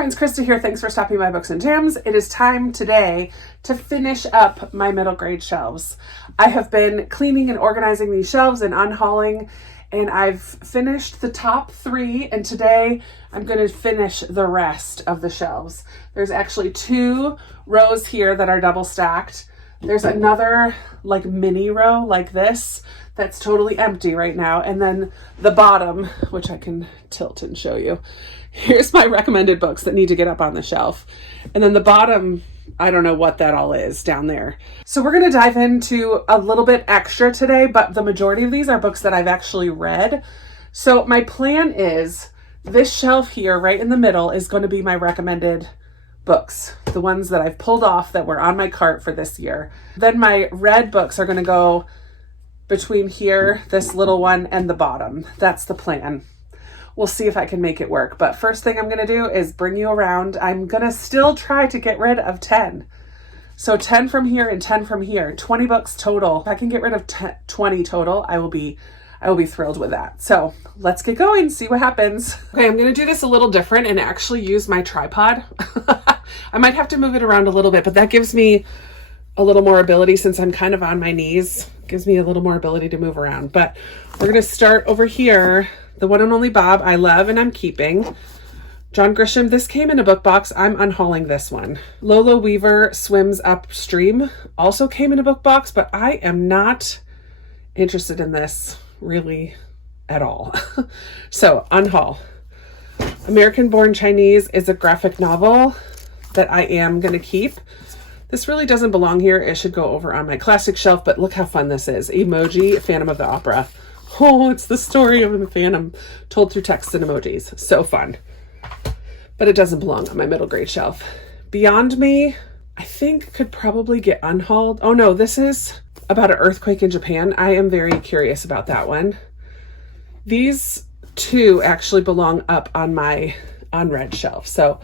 friends, Krista here. Thanks for stopping by Books and Jams. It is time today to finish up my middle grade shelves. I have been cleaning and organizing these shelves and unhauling, and I've finished the top 3, and today I'm going to finish the rest of the shelves. There's actually 2 rows here that are double stacked. There's another like mini row like this that's totally empty right now, and then the bottom, which I can tilt and show you. Here's my recommended books that need to get up on the shelf. And then the bottom, I don't know what that all is down there. So we're going to dive into a little bit extra today, but the majority of these are books that I've actually read. So my plan is this shelf here right in the middle is going to be my recommended books, the ones that I've pulled off that were on my cart for this year. Then my read books are going to go between here, this little one, and the bottom. That's the plan. We'll see if I can make it work. But first thing I'm going to do is bring you around. I'm going to still try to get rid of 10. So 10 from here and 10 from here, 20 books total. If I can get rid of 20 total, I will be thrilled with that. So let's get going, see what happens. Okay, I'm going to do this a little different and actually use my tripod. I might have to move it around a little bit, but that gives me a little more ability since I'm kind of on my knees. Gives me a little more ability to move around. But we're going to start over here. The One and Only Bob, I love and I'm keeping. John Grisham, this came in a book box. I'm unhauling this one. Lola Weaver, Swims Upstream, also came in a book box, but I am not interested in this really at all. So, unhaul. American Born Chinese is a graphic novel that I am going to keep. This really doesn't belong here. It should go over on my classic shelf, but look how fun this is. Emoji, Phantom of the Opera. Oh, it's the story of the Phantom told through text and emojis. So fun. But it doesn't belong on my middle grade shelf. Beyond Me, I think could probably get unhauled. Oh no, this is about an earthquake in Japan. I am very curious about that one. These 2 actually belong up on my unread shelf. So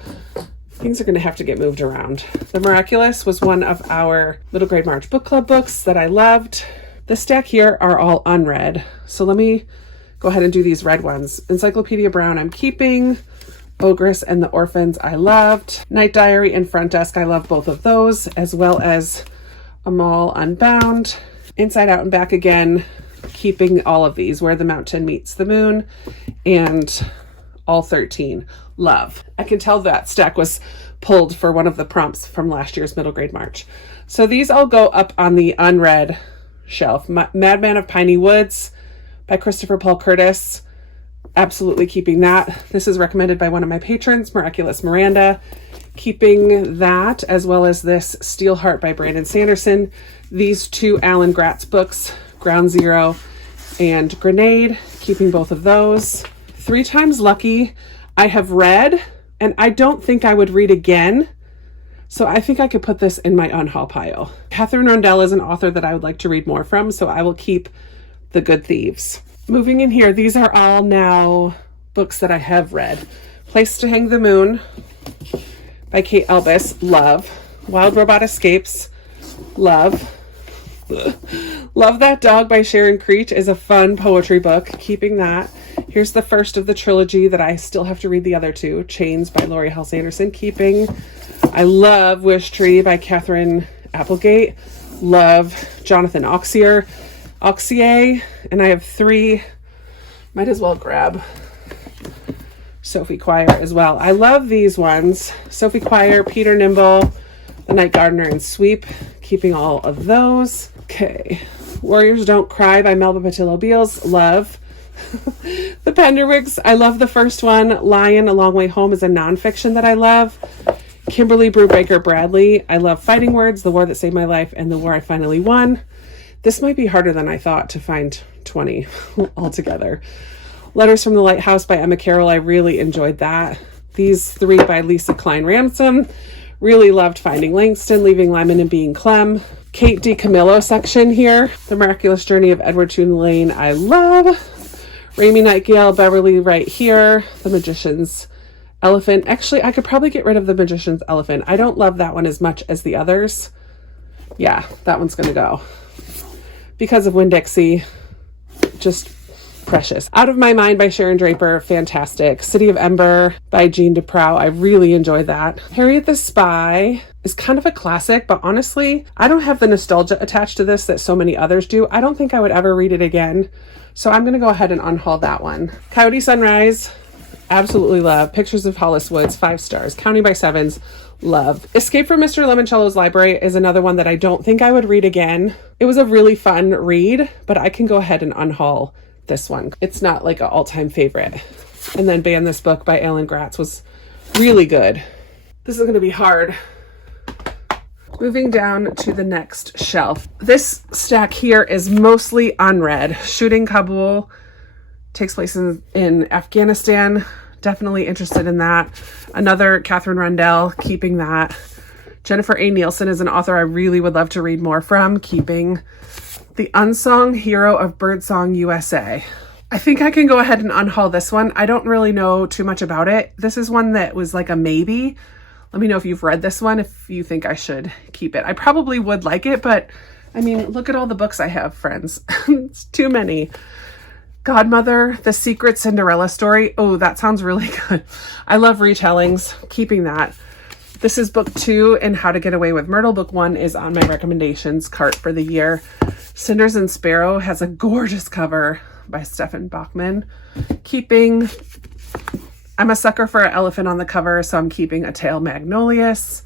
things are going to have to get moved around. The Miraculous was one of our middle grade March book club books that I loved. The stack here are all unread. So let me go ahead and do these red ones. Encyclopedia Brown I'm keeping. Ogress and the Orphans I loved. Night Diary and Front Desk, I love both of those, as well as Amal Unbound. Inside Out and Back Again, keeping all of these. Where the Mountain Meets the Moon and all 13. Love. I can tell that stack was pulled for one of the prompts from last year's middle grade March. So these all go up on the unread shelf. Madman of Piney Woods by Christopher Paul Curtis. Absolutely keeping that. This is recommended by one of my patrons, Miraculous Miranda. Keeping that, as well as this Steelheart by Brandon Sanderson. These 2 Alan Gratz books, Ground Zero and Grenade. Keeping both of those. 3 Times Lucky, I have read, and I don't think I would read again. So I think I could put this in my unhaul pile. Catherine Rondell is an author that I would like to read more from, so I will keep The Good Thieves. Moving in here, these are all now books that I have read. Place to Hang the Moon by Kate Elbis, love. Wild Robot Escapes, love. Love That Dog by Sharon Creech is a fun poetry book, keeping that. Here's the first of the trilogy that I still have to read the other 2, Chains by Lori Hall Sanderson, keeping. I love Wish Tree by Catherine Applegate. Love Jonathan Auxier, and I have 3. Might as well grab Sophie Quire as well. I love these ones. Sophie Quire, Peter Nimble, The Night Gardener, and Sweep. Keeping all of those. Okay. Warriors Don't Cry by Melba Patillo Beals. Love. The Penderwigs. I love the first one. Lion, A Long Way Home is a nonfiction that I love. Kimberly Brubaker Bradley. I love Fighting Words, The War That Saved My Life, and The War I Finally Won. This might be harder than I thought to find 20 altogether. Letters from the Lighthouse by Emma Carroll. I really enjoyed that. These 3 by Lisa Klein Ransom. Really loved Finding Langston, Leaving Lyman, and Being Clem. Kate DiCamillo section here. The Miraculous Journey of Edward Toon Lane. I love. Raimi Nightingale, Beverly right here. The Magician's Elephant. Actually, I could probably get rid of The Magician's Elephant. I don't love that one as much as the others. Yeah, that one's going to go. Because of Winn-Dixie, just precious. Out of My Mind by Sharon Draper, fantastic. City of Ember by Jean Duprow, I really enjoyed that. Harriet the Spy is kind of a classic, but honestly, I don't have the nostalgia attached to this that so many others do. I don't think I would ever read it again. So I'm going to go ahead and unhaul that one. Coyote Sunrise, absolutely love. Pictures of Hollis Woods, 5 stars. Counting by Sevens, love. Escape from Mr. Lemoncello's Library is another one that I don't think I would read again. It was a really fun read, but I can go ahead and unhaul this one. It's not like an all-time favorite. And then Ban This Book by Alan Gratz was really good. This is going to be hard. Moving down to the next shelf. This stack here is mostly unread. Shooting Kabul takes place in Afghanistan. Definitely interested in that. Another Catherine Rundell, keeping that. Jennifer A. Nielsen is an author I really would love to read more from, keeping. The Unsung Hero of Birdsong USA. I think I can go ahead and unhaul this one. I don't really know too much about it. This is one that was like a maybe. Let me know if you've read this one, if you think I should keep it. I probably would like it, but I mean, look at all the books I have, friends. It's too many. Godmother, The Secret Cinderella Story. Oh, that sounds really good. I love retellings, keeping that. This is book 2 in How to Get Away with Myrtle. Book 1 is on my recommendations cart for the year. Cinders and Sparrow has a gorgeous cover by Stefan Bachman. Keeping. I'm a sucker for an elephant on the cover, so I'm keeping A Tale Magnolious.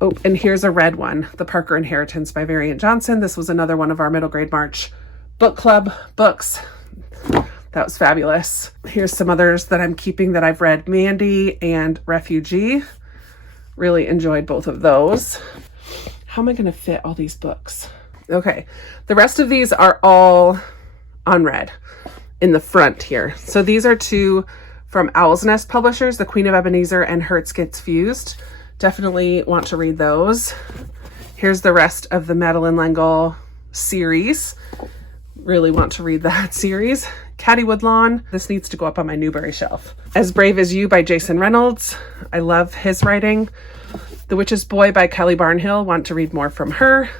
Oh, and here's a red one, The Parker Inheritance by Variant Johnson. This was another one of our middle grade March book club books. That was fabulous. Here's some others that I'm keeping that I've read. Mandy and Refugee. Really enjoyed both of those. How am I going to fit all these books? Okay, the rest of these are all unread in the front here. So these are 2 from Owl's Nest Publishers, The Queen of Ebenezer and Hertz Gets Fused. Definitely want to read those. Here's the rest of the Madeleine L'Engle series. Really want to read that series. Caddy Woodlawn. This needs to go up on my Newbery shelf. As Brave as You by Jason Reynolds. I love his writing. The Witch's Boy by Kelly Barnhill. Want to read more from her.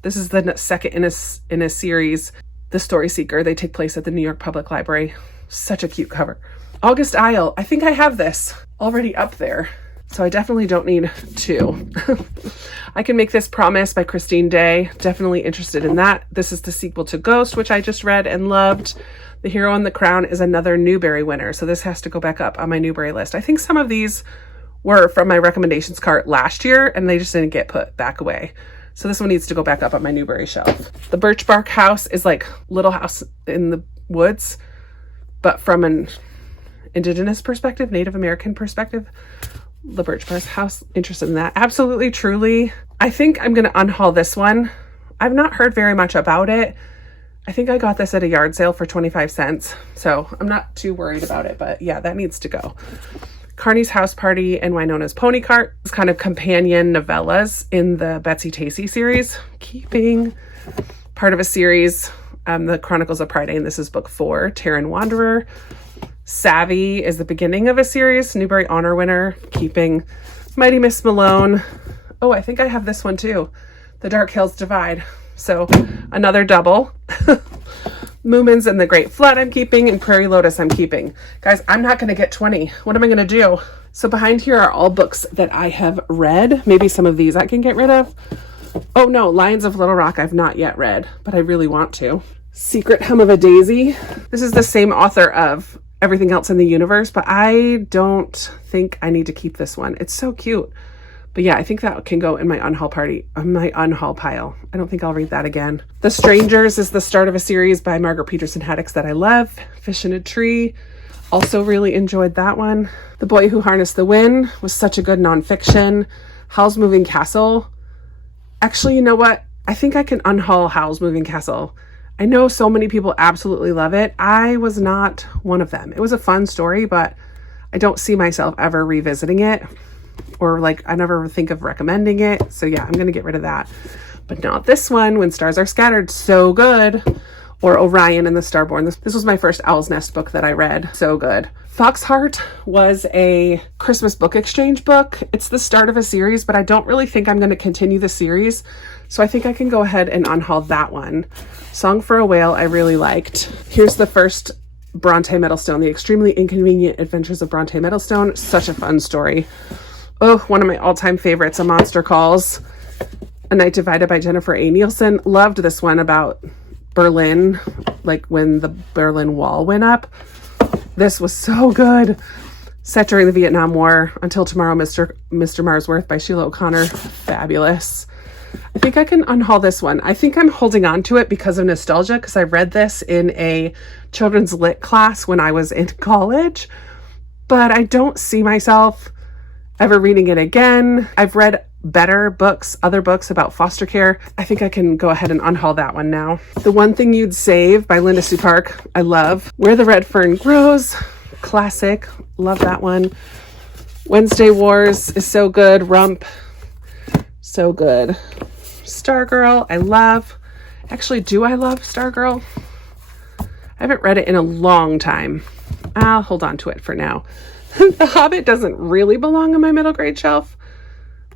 This is the second in a series, The Story Seeker. They take place at the New York Public Library. Such a cute cover. August Isle. I think I have this already up there, so I definitely don't need 2. I Can Make This Promise by Christine Day. Definitely interested in that. This is the sequel to Ghost, which I just read and loved. The Hero and the Crown is another Newbery winner, so this has to go back up on my Newbery list. I think some of these were from my recommendations cart last year, and they just didn't get put back away. So this one needs to go back up on my Newbery shelf. The Birch Bark House is like Little House in the Woods, but from an Indigenous perspective, Native American perspective. The Birch Bark House, interested in that. Absolutely, Truly. I think I'm going to unhaul this one. I've not heard very much about it. I think I got this at a yard sale for 25 cents, so I'm not too worried about it, but yeah, that needs to go. Carney's House Party and Winona's Pony Cart is kind of companion novellas in the Betsy Tacy series. Keeping. Part of a series, The Chronicles of Pride, and this is book 4, Terran Wanderer. Savvy is the beginning of a series, Newbery Honor winner. Keeping. Mighty Miss Malone. Oh, I think I have this one too. The Dark Hills Divide. So another double. Moomins and the Great Flood I'm keeping, and Prairie Lotus I'm keeping. Guys, I'm not going to get 20. What am I going to do? So behind here are all books that I have read. Maybe some of these I can get rid of. Oh no, Lions of Little Rock I've not yet read, but I really want to. Secret Hem of a Daisy. This is the same author of Everything Else in the Universe, but I don't think I need to keep this one. It's so cute. But yeah, I think that can go in my unhaul pile. I don't think I'll read that again. The Strangers is the start of a series by Margaret Peterson Haddix that I love. Fish in a Tree. Also really enjoyed that one. The Boy Who Harnessed the Wind was such a good nonfiction. Howl's Moving Castle. Actually, you know what? I think I can unhaul Howl's Moving Castle. I know so many people absolutely love it. I was not one of them. It was a fun story, but I don't see myself ever revisiting it. Or like, I never think of recommending it. So yeah, I'm going to get rid of that. But not this one, When Stars Are Scattered. So good. Or Orion and the Starborn. This was my first Owl's Nest book that I read. So good. Foxheart was a Christmas book exchange book. It's the start of a series, but I don't really think I'm going to continue the series. So I think I can go ahead and unhaul that one. Song for a Whale, I really liked. Here's the first Bronte Middlestone, The Extremely Inconvenient Adventures of Bronte Middlestone. Such a fun story. Oh, one of my all-time favorites, A Monster Calls. A Night Divided by Jennifer A. Nielsen. Loved this one about Berlin, like when the Berlin Wall went up. This was so good. Set during the Vietnam War. Until Tomorrow, Mr. Marsworth by Sheila O'Connor. Fabulous. I think I can unhaul this one. I think I'm holding on to it because of nostalgia, because I read this in a children's lit class when I was in college, but I don't see myself ever reading it again. I've read better books, other books about foster care. I think I can go ahead and unhaul that one now. The One Thing You'd Save by Linda Sue Park. I love. Where the Red Fern Grows. Classic. Love that one. Wednesday Wars is so good. Rump. So good. Stargirl, I love. Actually, do I love Stargirl? I haven't read it in a long time. I'll hold on to it for now. The Hobbit doesn't really belong on my middle grade shelf.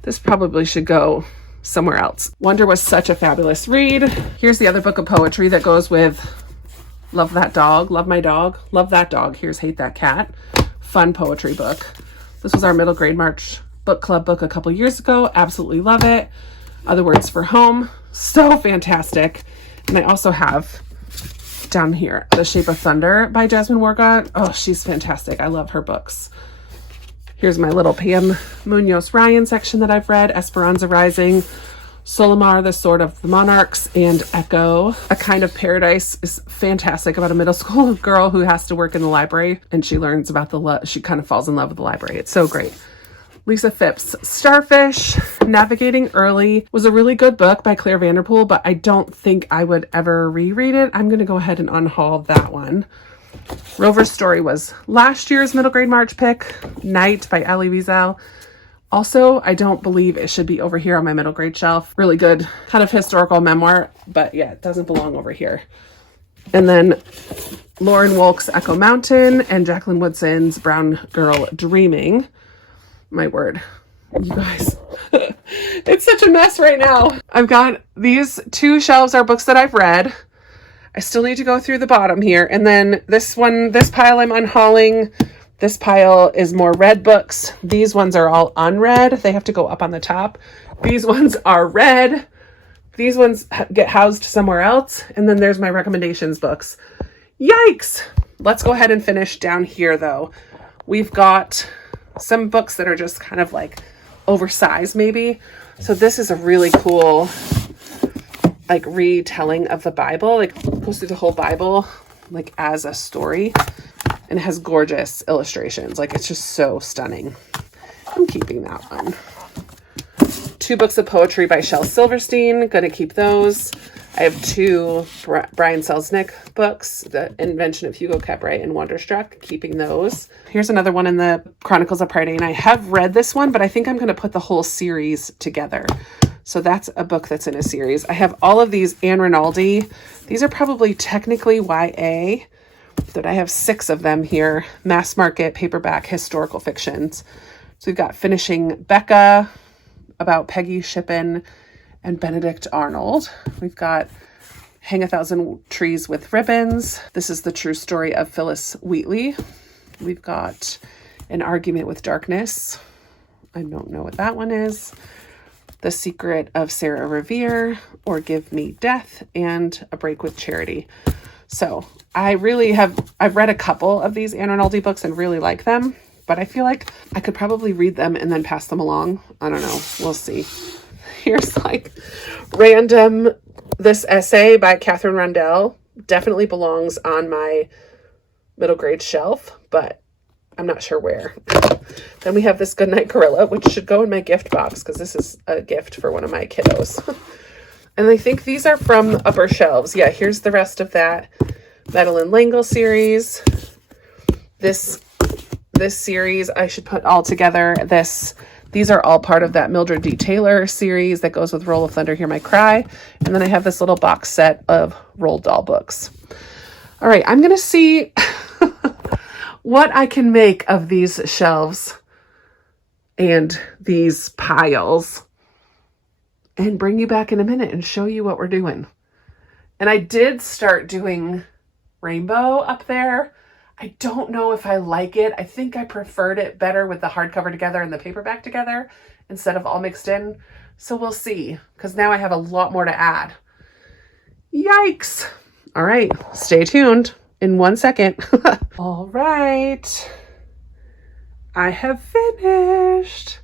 This probably should go somewhere else. Wonder was such a fabulous read. Here's the other book of poetry that goes with Love That Dog, Love My Dog, Love That Dog. Here's Hate That Cat. Fun poetry book. This was our middle grade March book club book a couple years ago. Absolutely love it. Other Words for Home. So fantastic. And I also have down here The Shape of Thunder by Jasmine Wargott. Oh, she's fantastic. I love her books. Here's my little Pam Munoz Ryan section that I've read. Esperanza Rising, Solimar, The Sword of the Monarchs, and Echo. A Kind of Paradise is fantastic, about a middle school girl who has to work in the library, and she learns about she kind of falls in love with the library. It's so great. Lisa Phipps' Starfish, Navigating Early was a really good book by Claire Vanderpool, but I don't think I would ever reread it. I'm going to go ahead and unhaul that one. Rover's Story was last year's middle grade March pick. Night by Elie Wiesel. Also, I don't believe it should be over here on my middle grade shelf. Really good kind of historical memoir, but yeah, it doesn't belong over here. And then Lauren Wolk's Echo Mountain and Jacqueline Woodson's Brown Girl Dreaming. My word, you guys, it's such a mess right now. I've got these two shelves are books that I've read. I still need to go through the bottom here. And then this pile I'm unhauling. This pile is more read books. These ones are all unread. They have to go up on the top. These ones are read. These ones get housed somewhere else. And then there's my recommendations books. Yikes. Let's go ahead and finish down here though. We've got some books that are just kind of like oversized maybe. So this is a really cool like retelling of the Bible. Like goes through the whole Bible like as a story and it has gorgeous illustrations. Like it's just so stunning. I'm keeping that one. Two books of poetry by Shel Silverstein. Gonna keep those. I have two Brian Selznick books, The Invention of Hugo Cabret and Wonderstruck, keeping those. Here's another one in the Chronicles of Prydain. I have read this one, but I think I'm going to put the whole series together. So that's a book that's in a series. I have all of these Anne Rinaldi. These are probably technically YA, but I have 6 of them here. Mass market, paperback, historical fictions. So we've got Finishing Becca, about Peggy Shippen and Benedict Arnold. We've got Hang a Thousand Trees with Ribbons. This is the true story of Phyllis Wheatley. We've got An Argument with Darkness. I don't know what that one is. The Secret of Sarah Revere, or Give Me Death, and A Break with Charity. So I've read a couple of these Anne Rinaldi books and really like them, but I feel like I could probably read them and then pass them along. I don't know. We'll see. Here's like random, this essay by Catherine Rundell definitely belongs on my middle grade shelf, but I'm not sure where. Then we have this Goodnight Gorilla, which should go in my gift box because this is a gift for one of my kiddos. And I think these are from upper shelves. Yeah, here's the rest of that Madeline L'Engle series. This series I should put all together. These are all part of that Mildred D. Taylor series that goes with Roll of Thunder, Hear My Cry. And then I have this little box set of Roald Dahl books. All right, I'm going to see what I can make of these shelves and these piles and bring you back in a minute and show you what we're doing. And I did start doing rainbow up there. I don't know if I like it. I think I preferred it better with the hardcover together and the paperback together instead of all mixed in. So we'll see, because now I have a lot more to add. Yikes. All right, stay tuned in 1 second. All right, I have finished.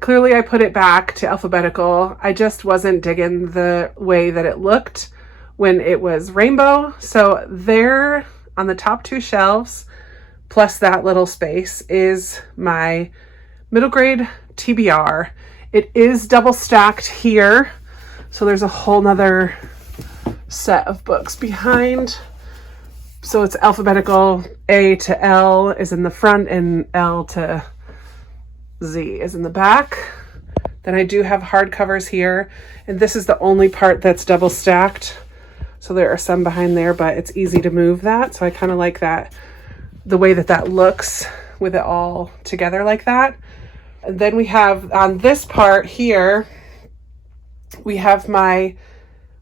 Clearly I put it back to alphabetical. I just wasn't digging the way that it looked when it was rainbow. So there on the top 2 shelves, plus that little space, is my middle grade TBR. It is double stacked here. So there's a whole nother set of books behind. So it's alphabetical. A to L is in the front and L to Z is in the back. Then I do have hardcovers here. And this is the only part that's double stacked. So there are some behind there, but it's easy to move that. So I kind of like that, the way that that looks with it all together like that. And then we have on this part here, we have my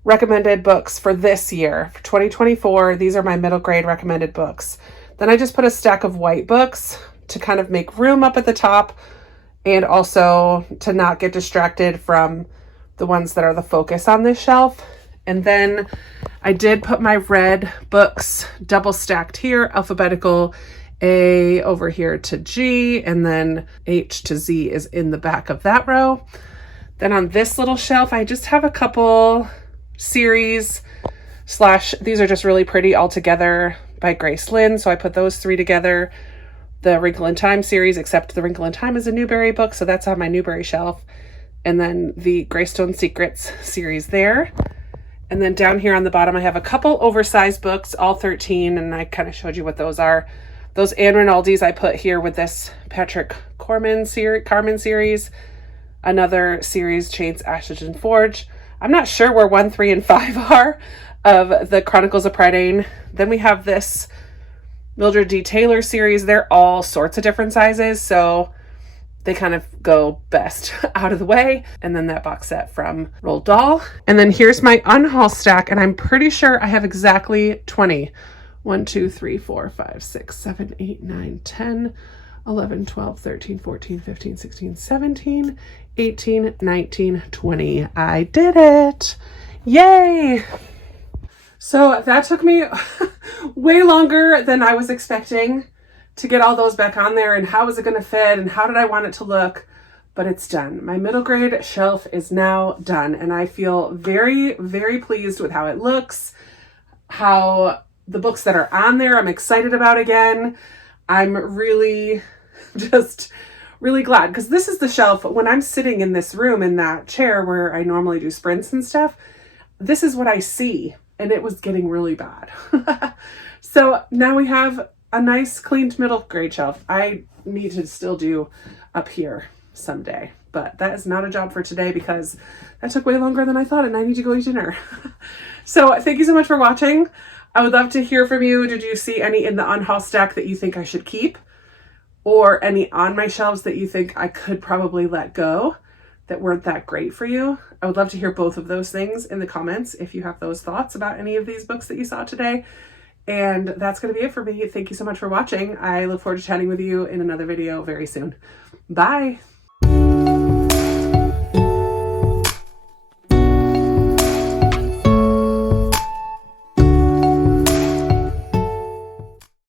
recommended books for this year, for 2024. These are my middle grade recommended books. Then I just put a stack of white books to kind of make room up at the top and also to not get distracted from the ones that are the focus on this shelf. And then I did put my red books double stacked here, alphabetical, A over here to G, and then H to Z is in the back of that row. Then on this little shelf, I just have a couple series / these are just really pretty all together by Grace Lynn. So I put those 3 together. The Wrinkle in Time series, except the Wrinkle in Time is a Newbery book, so that's on my Newbery shelf. And then the Greystone Secrets series there. And then down here on the bottom, I have a couple oversized books, all 13, and I kind of showed you what those are. Those Anne Rinaldi's I put here with this Patrick Carmen series, another series, Chains, Ashes, and Forge. I'm not sure where 1, 3, and 5 are of the Chronicles of Prydain. Then we have this Mildred D. Taylor series. They're all sorts of different sizes, so they kind of go best out of the way. And then that box set from Roald Dahl. And then here's my unhaul stack, and I'm pretty sure I have exactly 20. 1, 2, 3, 4, 5, 6, 7, 8, 9, 10, 11, 12, 13, 14, 15, 16, 17, 18, 19, 20. I did it. Yay. So that took me way longer than I was expecting to get all those back on there, and how was it going to fit and how did I want it to look, but it's done. My middle grade shelf is now done, and I feel very, very pleased with how it looks, how the books that are on there I'm excited about again. I'm really just really glad, because this is the shelf when I'm sitting in this room in that chair where I normally do sprints and stuff. This is what I see, and it was getting really bad. So now we have a nice cleaned middle grade shelf. I need to still do up here someday, but that is not a job for today because that took way longer than I thought and I need to go eat dinner. So thank you so much for watching. I would love to hear from you. Did you see any in the unhaul stack that you think I should keep, or any on my shelves that you think I could probably let go that weren't that great for you? I would love to hear both of those things in the comments if you have those thoughts about any of these books that you saw today. And that's going to be it for me. Thank you so much for watching. I look forward to chatting with you in another video very soon. Bye.